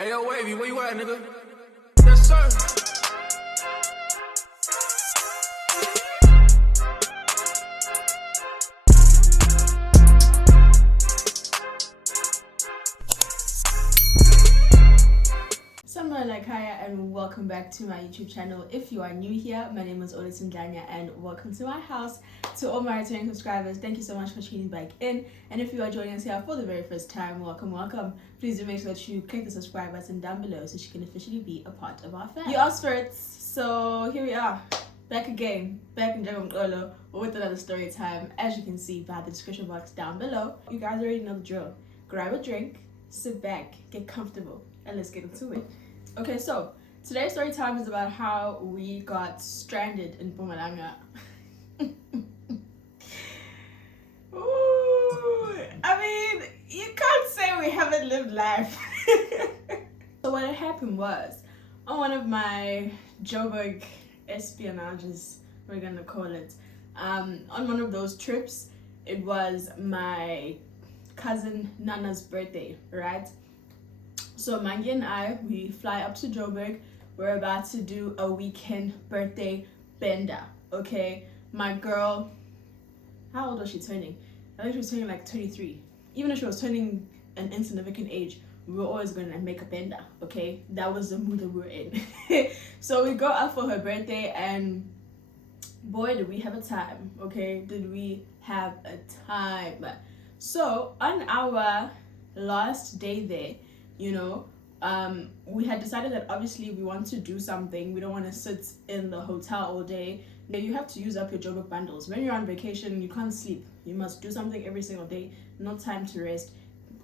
Hey, yo, Wavy, where you at, nigga? Yes, sir. Someone like Kaya, and welcome back to my YouTube channel. If you are new here, my name is Storytime and welcome to my house. To all my returning subscribers, thank you so much for tuning back in. And if you are joining us here for the very first time, welcome. Please do make sure that you click the subscribe button down below so you can officially be a part of our family. You asked for it, so here we are. Back again, back in Olo with another story time. As you can see by the description box down below, you guys already know the drill. Grab a drink, sit back, get comfortable, and let's get into it. Okay, so today's story time is about how we got stranded in Mpumalanga. Ooh, I mean, you can't say we haven't lived life. So what had happened was, on one of my Joburg espionages, we're gonna call it, on one of those trips, it was my cousin Nana's birthday, right? So Mangi and I, we fly up to Joburg. We're about to do a weekend birthday bender, okay? My girl, how old was she turning? I think she was turning like 23. Even if she was turning an insignificant age, we were always going to make a bender, okay? That was the mood that we were in. So we go out for her birthday and boy, did we have a time, okay? Did we have a time? So on our last day there, you know, we had decided that obviously we want to do something. We don't want to sit in the hotel all day. You have to use up your Joburg bundles. When you're on vacation, you can't sleep. You must do something every single day. No time to rest.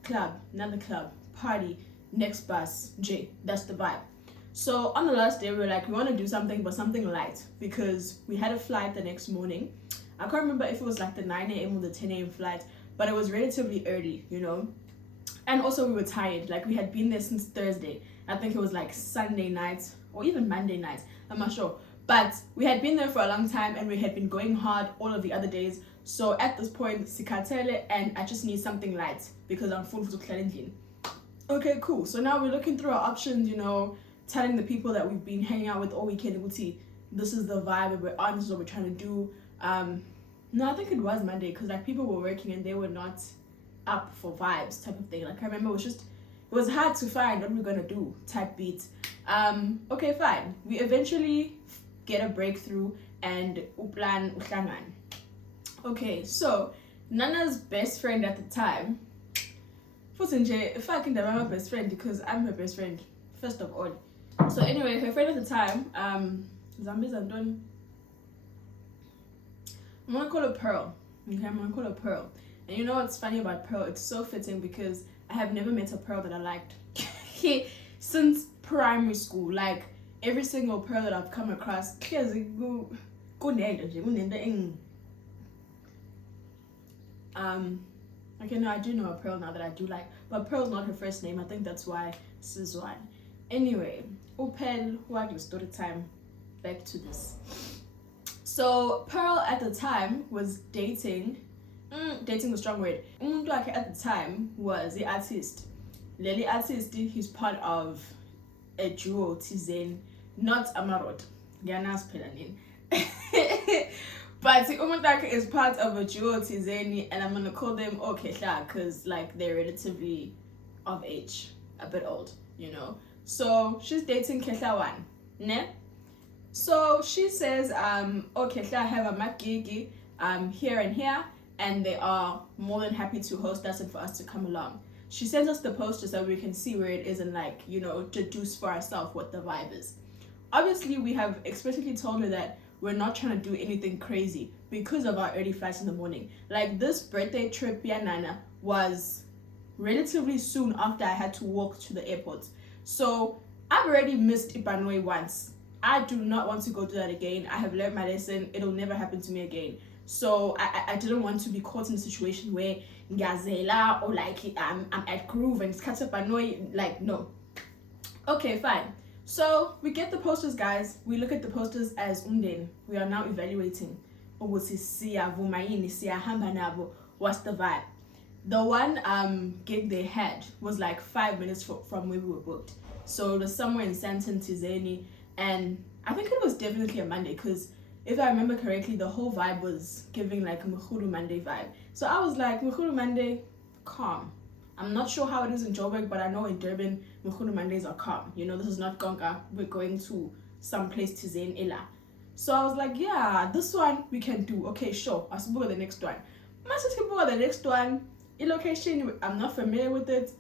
Club, another club, party, next bus, J. That's the vibe. So on the last day, we were like, we want to do something, but something light, because we had a flight the next morning. I can't remember if it was like the 9 a.m. or the 10 a.m. flight, but it was relatively early, you know. And also we were tired, like we had been there since Thursday. I think it was like Sunday night or even Monday night, I'm not sure. But we had been there for a long time and we had been going hard all of the other days. So at this point, sikatele, and I just need something light because I'm full to cleansing. Okay, cool. So now we're looking through our options, you know, telling the people that we've been hanging out with all weekend, we'll see, this is the vibe that we're on, this is what we're trying to do. No, I think it was Monday because like people were working and they were not up for vibes type of thing. Like I remember it was hard to find what we're gonna do type beat. Okay, fine. We eventually get a breakthrough and uplan uhlangan. Okay, so Nana's best friend at the time, if I can remember my best friend because I'm her best friend first of all. So anyway, her friend at the time, Zambia Zandon, I'm gonna call her Pearl. Okay, I'm gonna call her Pearl. And you know what's funny about Pearl? It's so fitting because I have never met a Pearl that I liked since primary school. Like every single Pearl that I've come across, okay, no, I do know a Pearl now that I do like, but Pearl's not her first name. I think that's why this is one. Anyway, Opel, what your story time? Back to this. So Pearl at the time was dating. Dating a strong word. Umuntu wakhe at the time was the artist. Leli artist, he's part of a duo Tizen, not Amarot. Gianas Pelanin. But umuntu wakhe is part of a duo Tizen, and I'm gonna call them Okehla because like they're relatively of age, a bit old, you know. So she's dating Kehla one, ne? So she says, Okehla have a magigi here and here. And they are more than happy to host us and for us to come along. She sends us the poster so we can see where it is and like, you know, deduce for ourselves what the vibe is. Obviously, we have explicitly told her that we're not trying to do anything crazy because of our early flights in the morning. Like this birthday trip, Nana, was relatively soon after I had to walk to the airport. So I've already missed Ipanoi once. I do not want to go do that again. I have learned my lesson. It'll never happen to me again. So I didn't want to be caught in a situation where Gazela or like I'm at Groove and it's cut up annoy, like no. Okay, fine. So we get the posters, guys. We look at the posters as umden. We are now evaluating. What's the vibe? The one gig they had was like 5 minutes from where we were booked. So it was somewhere in Santon Tizeni, and I think it was definitely a Monday because if I remember correctly, the whole vibe was giving like Mkhulu Monday vibe. So I was like, Mkhulu Monday, calm. I'm not sure how it is in Joburg, but I know in Durban, Mkhulu Mondays are calm. You know, this is not Gonka. We're going to some place to Zain Ila. So I was like, yeah, this one we can do. Okay, sure. I'll book the next one. The next one, in location, I'm not familiar with it.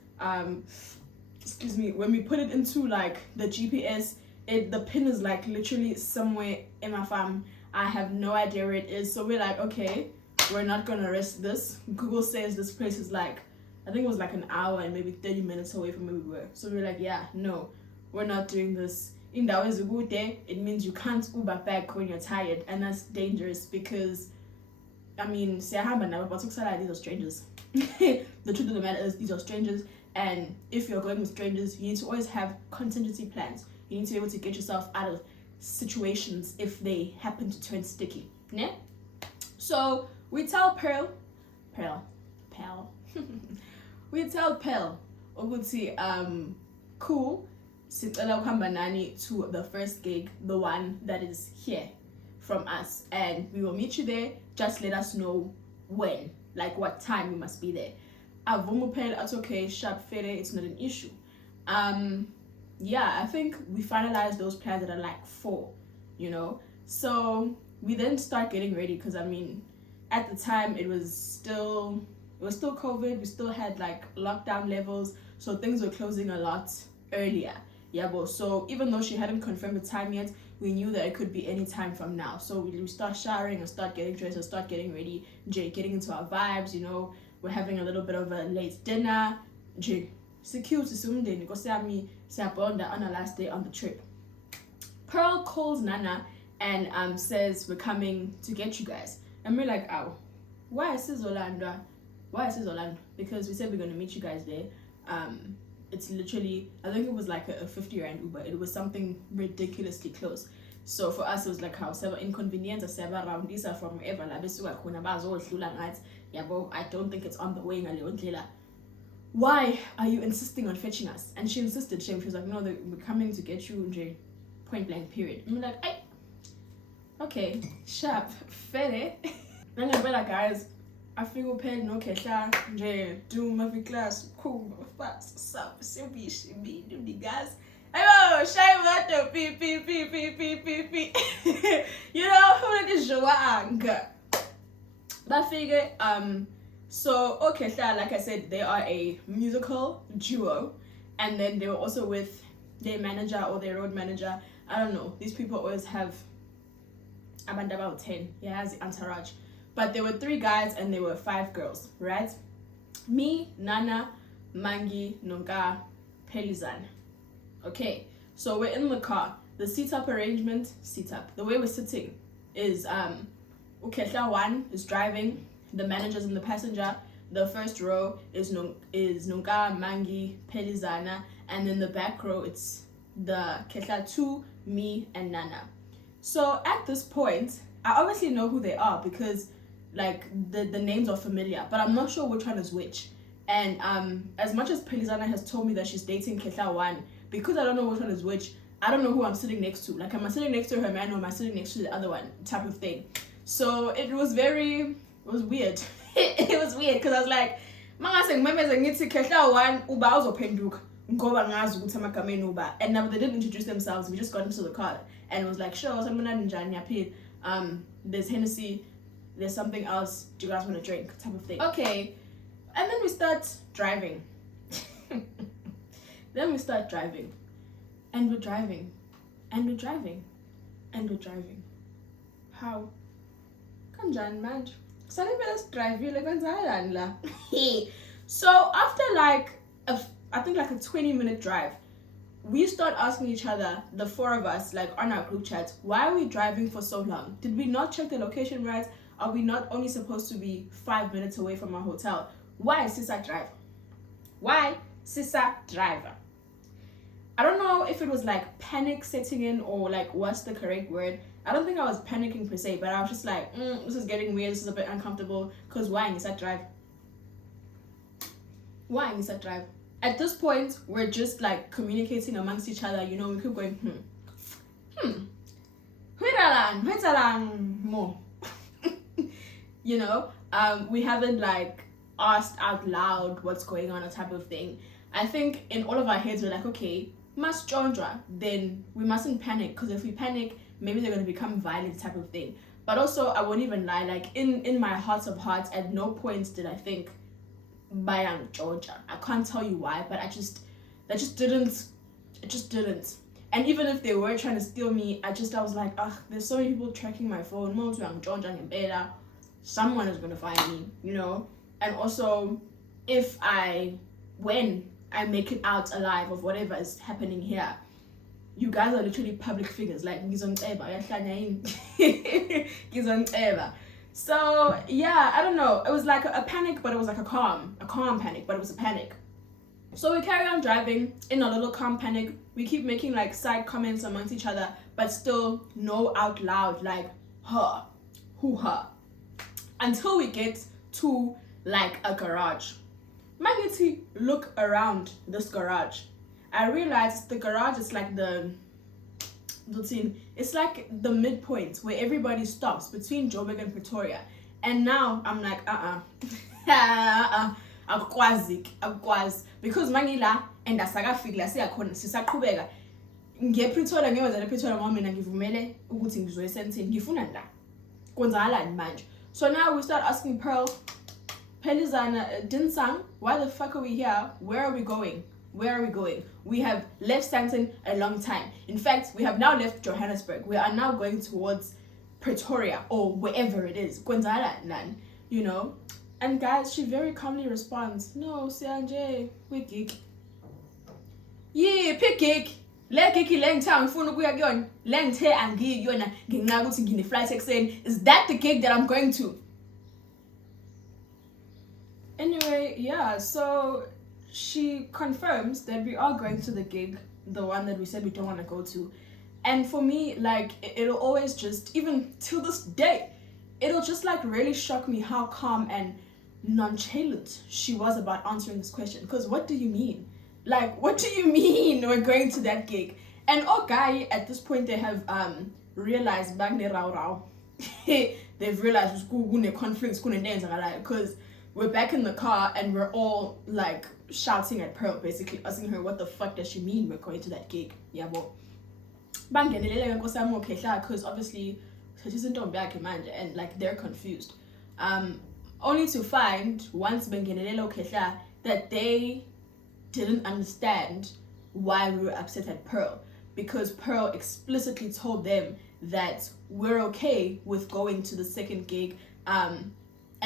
Excuse me. When we put it into like the GPS, the pin is like literally somewhere in my farm. I have no idea where it is. So we're like, okay, we're not gonna risk this. Google says this place is like, I think it was like an hour and maybe 30 minutes away from where we were. So we're like, yeah, no, we're not doing this. In that way, good day, it means you can't Uber back when you're tired, and that's dangerous because, I mean, say I have a number, but these are strangers. The truth of the matter is, these are strangers, and if you're going with strangers, you need to always have contingency plans. You need to be able to get yourself out of situations if they happen to turn sticky. Yeah? So we tell Pearl. We tell Pearl, cool, sicela ukuhamba nani to the first gig, the one that is here from us, and we will meet you there. Just let us know when, like what time we must be there. Avumu Pearl, that's okay, sharp fere, it's not an issue. Yeah, I think we finalized those plans at like 4, you know. So we then start getting ready because I mean, at the time it was still COVID. We still had like lockdown levels, so things were closing a lot earlier. Yeah, but so even though she hadn't confirmed the time yet, we knew that it could be any time from now. So we start showering and start getting dressed and start getting ready, getting into our vibes. You know, we're having a little bit of a late dinner. Secure to Sumde because on the last day on the trip. Pearl calls Nana and says we're coming to get you guys. And we're like, oh, why is this Orlando? Because we said we're gonna meet you guys there. It's literally, I think it was like a 50 rand Uber. It was something ridiculously close. So for us it was like how several inconvenience or several around these are from ever I don't think it's on the way. Why are you insisting on fetching us? And she insisted. She was like, no, we're coming to get you, J. Point blank, period. And we're like, hey, okay, sharp, fair. Then we're like, guys, I feel paid, no kesha, J. Do my class, cool, fast, sub, simple, shimmy, do the guys. Hello, shy water, pee. You know, who let this show anger? That figure, so okay, like I said, they are a musical duo, and then they were also with their manager or their road manager. I don't know. These people always have about 10. Yeah, as the entourage. But there were 3 guys and there were 5 girls, right? Me, Nana, Mangi, Nonga, Pelizan. Okay, so we're in the car. The seat-up arrangement, the way we're sitting is Ukehla 1 is driving. The manager's in the passenger. The first row is Nunga, Mangi, Pelizana, and then the back row it's the Kehla 2, me, and Nana. So at this point, I obviously know who they are because like the names are familiar, but I'm not sure which one is which. And as much as Pelizana has told me that she's dating Kehla 1, because I don't know which one is which, I don't know who I'm sitting next to. Like, am I sitting next to her man or am I sitting next to the other one type of thing? So it was weird. It was weird because I was like, and now they didn't introduce themselves. We just got into the car and it was like, sure, there's Hennessy, there's something else, do you guys want to drink type of thing. Okay, and then we start driving. And we're driving and we're driving how kanjani manje so after like I think like a 20-minute drive, we start asking each other, the 4 of us, like on our group chat, why are we driving for so long? Did we not check the location right? Are we not only supposed to be 5 minutes away from our hotel? Why Sisa drive? Why Sisa driver? I don't know if it was like panic setting in or like what's the correct word. I don't think I was panicking per se, but I was just like, this is getting weird, this is a bit uncomfortable, because why Nisa drive? Why is that drive? At this point, we're just like communicating amongst each other, you know, we keep going, more. You know, we haven't like asked out loud what's going on, a type of thing. I think in all of our heads we're like, okay, must Jondra, then we mustn't panic, because if we panic, maybe they're going to become violent, type of thing. But also, I won't even lie, like in my heart of hearts, at no point did I think Bayang Georgia. I can't tell you why, but it just didn't. And even if they were trying to steal me, I was like, there's so many people tracking my phone. Someone is gonna find me, you know. And also, when I make it out alive of whatever is happening here, you guys are literally public figures. Like, so yeah, I don't know. It was like a panic, but it was like a calm panic, but it was a panic. So we carry on driving in a little calm panic. We keep making like side comments amongst each other, but still no out loud, like her, who her. Until we get to like a garage. Magneti, look around this garage. I realized the garage is like it's like the midpoint where everybody stops between Joburg and Pretoria. And now I'm like, akwazi, because mangila and asakafika siyakhona sisaqhubeka ngePretoria ngiyoza lePretoria ngoba mina ngivumele ukuthi ngizoye eSandton ngifuna la kwenzakalani manje. So now we start asking Pearl, Pelizana, Dinsang, why the fuck are we here? Where are we going? We have left Sandton a long time. In fact, we have now left Johannesburg. We are now going towards Pretoria or wherever it is. You know? And guys, she very calmly responds, no, Sianje, we gig. Yeah, pick gig. Le gigi leng town phone ukuya kuyona. Leng the angi yona nginqa ukuthi ngine flight exen. Is that the gig that I'm going to? Anyway, yeah, so she confirms that we are going to the gig, the one that we said we don't want to go to. And for me, like, it'll always just, even till this day, it'll just like really shock me how calm and nonchalant she was about answering this question. Because what do you mean? Like, what do you mean we're going to that gig? And guy, at this point they have realized they've realized conflicts because we're back in the car and we're all like shouting at Pearl, basically asking her what the fuck does she mean we're going to that gig. Yeah, well, because obviously and like they're confused. Only to find once that they didn't understand why we were upset at Pearl, because Pearl explicitly told them that we're okay with going to the second gig, and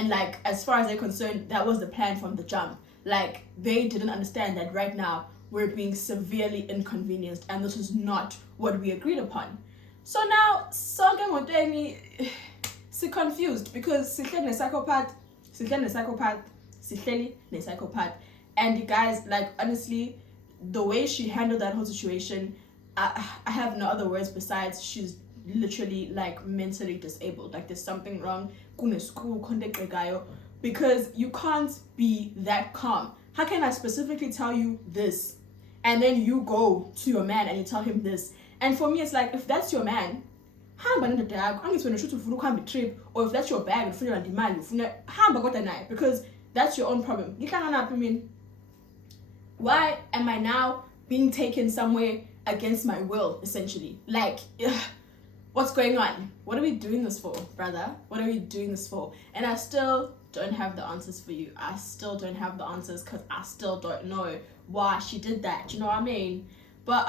like as far as they're concerned, that was the plan from the jump. Like, they didn't understand that right now we're being severely inconvenienced and this is not what we agreed upon. So now Sonke Moteni si confused because sihleli psychopath. And you guys, like, honestly, the way she handled that whole situation, I have no other words besides she's literally like mentally disabled. Like, there's something wrong because you can't be that calm. How can I specifically tell you this and then you go to your man and you tell him this? And for me, it's like, if that's your man, trip, or if that's your bag, because that's your own problem. Why am I now being taken somewhere against my will, essentially? Like, what's going on? What are we doing this for, brother? What are we doing this for? And I still don't have the answers for you. I still don't have the answers because I still don't know why she did that. You know what I mean? But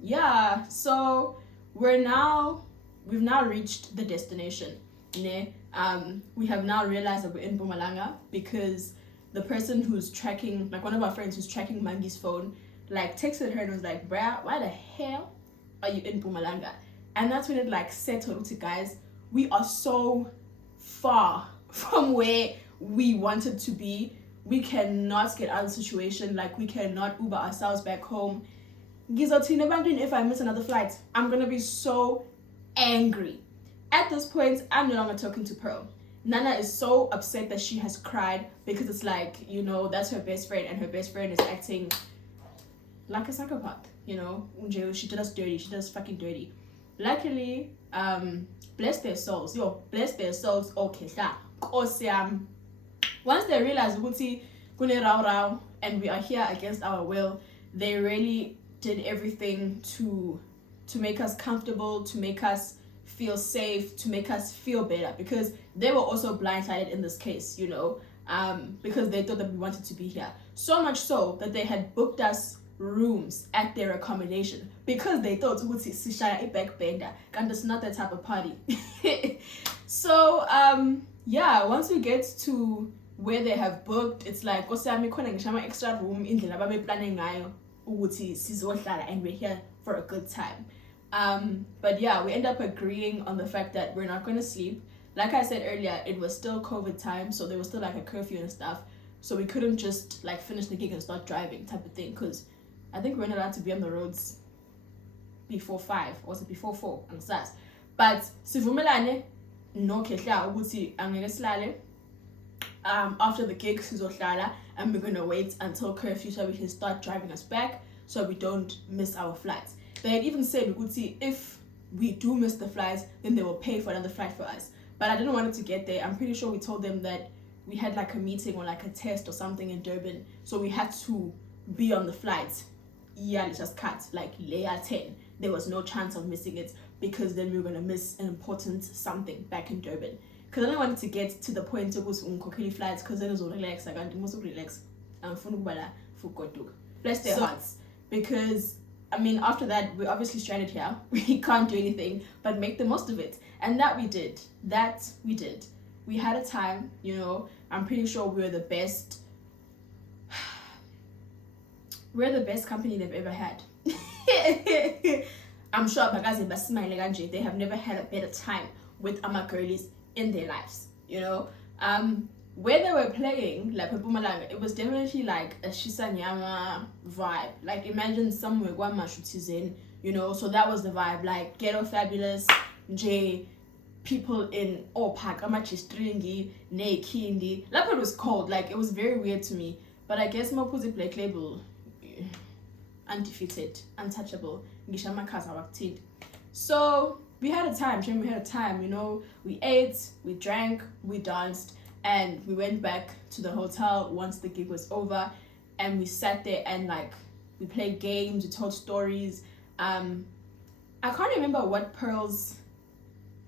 yeah, so we've now reached the destination. We have now realized that we're in Mpumalanga because the person who's tracking, like one of our friends who's tracking Mangi's phone, like texted her and was like, bruh, why the hell are you in Mpumalanga? And that's when it like settled to, guys, we are so far from where we wanted to be. We cannot get out of the situation. Like, we cannot Uber ourselves back home. If I miss another flight, I'm gonna be so angry. At this point, I'm no longer talking to Pearl. Nana is so upset that she has cried because it's like, you know, that's her best friend and her best friend is acting like a psychopath, you know. She did us dirty, she did us fucking dirty. Luckily, bless their souls, bless their souls, okay, once they realize ukuthi kune raw raw and we are here against our will, they really did everything to make us comfortable, to make us feel safe, to make us feel better, because they were also blindsided in this case, you know, because they thought that we wanted to be here. So much so that they had booked us rooms at their accommodation because they thought ukuthi sishaya i-backbender, and it's not that type of party. So yeah, once we get to where they have booked, it's like kosami khona ngishama extra room indlela babe planning ngayo ukuthi sizohlala and we're here for a good time. But yeah, we end up agreeing on the fact that we're not going to sleep. Like I said earlier, it was still COVID time, so there was still like a curfew and stuff, so we couldn't just like finish the gig and start driving type of thing, because I think we're not allowed to be on the roads before 5, or was it before 4 and such. But sivumelane no kehla ukuthi angeke silale. After the gig sizohlala, and we're gonna wait until curfew so we can start driving us back so we don't miss our flights. They had even said if we do miss the flights, then they will pay for another flight for us. But I didn't want it to get there. I'm pretty sure we told them that we had like a meeting or like a test or something in Durban, so we had to be on the flight. Yeah, let's just cut like layer 10. There was no chance of missing it, because then we were gonna miss an important something back in Durban. Because I didn't want it to get to the point of unkhokheli flights, because then it was relax. I can't relax. I'm bless their hearts. Because I mean, after that, we're obviously stranded here. We can't do anything but make the most of it. And that we did. We had a time, you know. I'm pretty sure we're the best. We're the best company they've ever had. I'm sure they have never had a better time with our girlies in their lives, you know. Where they were playing, like Mpumalanga, it was definitely like a Shisanyama vibe. Like imagine somewhere Guamashutizen, you know, so that was the vibe, like ghetto fabulous, J people in Opak, Amachistringi, Ne Kindi. Like it was cold, like it was very weird to me. But I guess Mapuzi Black Label, undefeated, untouchable, so we had a time, you know. We ate, we drank, we danced, and we went back to the hotel once the gig was over, and we sat there and like we played games, we told stories. I can't remember what Pearl's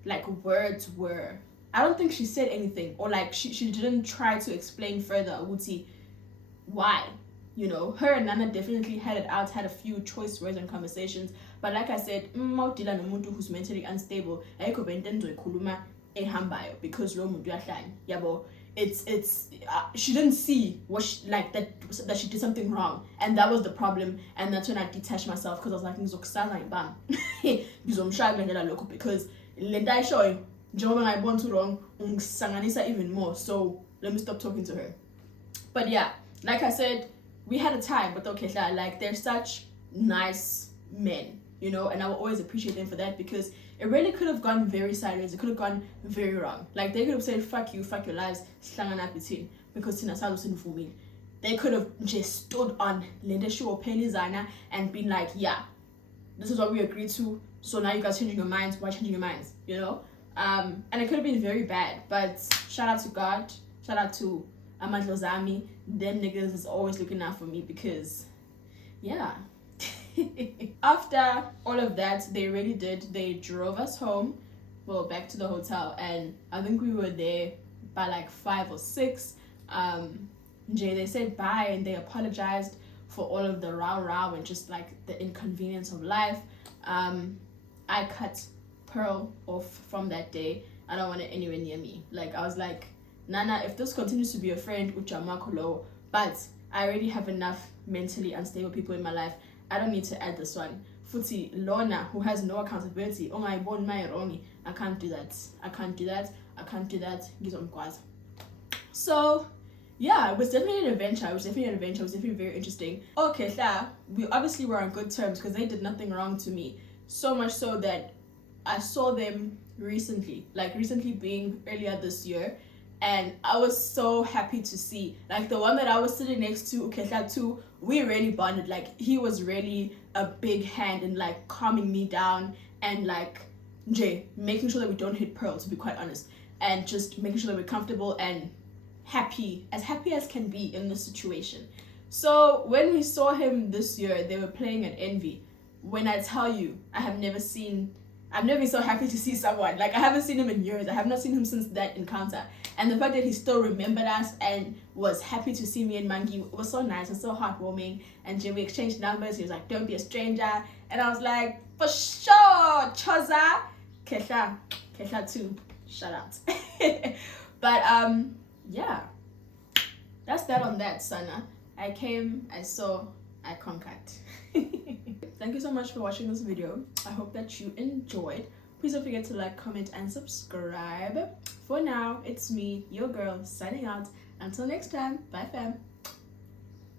like words were. I don't think she said anything, or like she didn't try to explain further Wuti why. You know, her and Nana definitely had it out, had a few choice words and conversations. But like I said, who's mentally unstable, because it's she didn't see what she, like that she did something wrong, and that was the problem. And that's when I detached myself, because I was like because lenda show njengoba ngayibona to wrong ungisanganisa even more, so let me stop talking to her. But yeah, like I said, we had a time with Okesha. Like, they're such nice men, you know, and I will always appreciate them for that, because it really could have gone very sideways. It could have gone very wrong. Like, they could have said, fuck you, fuck your lives, because they could have just stood on Lendeshu or Penizana and been like, yeah, this is what we agreed to, so now you guys changing your minds. Why changing your minds, you know? And it could have been very bad, but shout out to God, shout out to Amadlozami. Them niggas is always looking out for me, because yeah. After all of that, they drove us home, well, back to the hotel, and I think we were there by like 5 or 6. They said bye and they apologized for all of the rah and just like the inconvenience of life. I cut Pearl off from that day. I don't want it anywhere near me. Like, I was like, Nana, if this continues to be a friend, Uchamakolo, but I already have enough mentally unstable people in my life. I don't need to add this one. Futi Lorna, who has no accountability. Oh my born my wrong. I can't do that. So yeah, it was definitely an adventure. It was definitely very interesting. Okay, we obviously were on good terms because they did nothing wrong to me. So much so that I saw them recently, like recently being earlier this year, and I was so happy to see, like, the one that I was sitting next to, Ukehla too, we really bonded. Like, he was really a big hand in like calming me down and like making sure that we don't hit pearl, to be quite honest, and just making sure that we're comfortable and happy as can be in this situation. So when we saw him this year, they were playing at Envy. When I tell you, I've never been so happy to see someone. Like, I haven't seen him in years. I have not seen him since that encounter. And the fact that he still remembered us and was happy to see me and Mangi was so nice and so heartwarming. And we exchanged numbers. He was like, don't be a stranger. And I was like, for sure, Choza. Kesha too. Shout out. But yeah. That's that on that, Sana. I came, I saw, I conquered. Thank you so much for watching this video. I hope that you enjoyed. Please don't forget to like, comment, and subscribe. For now, it's me, your girl, signing out. Until next time, bye fam.